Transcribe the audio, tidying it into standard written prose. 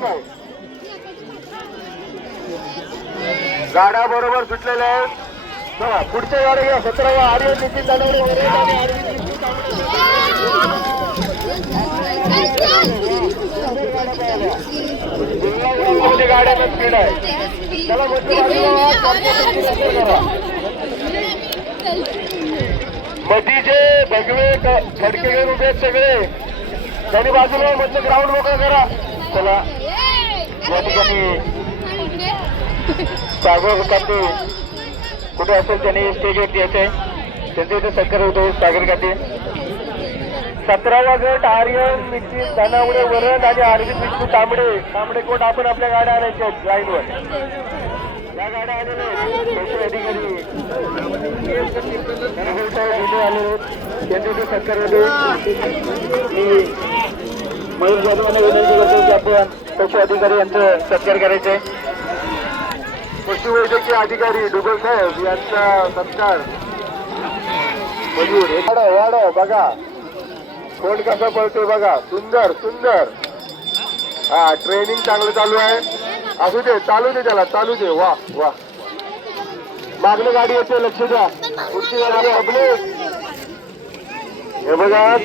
नाही. गाड्या बरोबर सुटलेल्या आहेत. चला पुढच्या गाड्या घ्या. 17वा आर्यन नितीन दानवडे वरेद आणि अरविंद नितीन तांबडे. गाड्यांना स्पीड आहे. चला मोठी गाडी करा. मधी जे भगवे खडके घेऊन उभे आहेत सगळे त्यांनी बाजूला मधलं ग्राउंड मोकळं करा. चला या ठिकाणी सागर काते कुठे असेल त्यांनी स्टेजवरती यायचंय. त्यांचे इथे सत्कार होतो. सागर काते 17वा गट आर्यन नितीन दानवडे वरद आणि अरविंद विष्णू तांबडे. तांबडे कोट आपण आपल्या गाड्या आणायच्या लाईनवर. या गाड्या आलेल्या अधिकारी आले त्यांचे इथे सत्कार होते. मी मयूर जाधवांना विनंती करतो की आपण पशु अधिकारी यांचं सत्कार करायचे. पशुवैद्यकीय अधिकारी डुबल साहेब यांचा सत्कार. मयूर वाढ बघा कोण कसं पळतोय बघा. सुंदर सुंदर. हा ट्रेनिंग चांगलं चालू आहे. असू दे चालू दे त्याला चालू दे. वा वा मागणी गाडी येते लक्ष द्या. पुढची गाडी आपली हे बघा.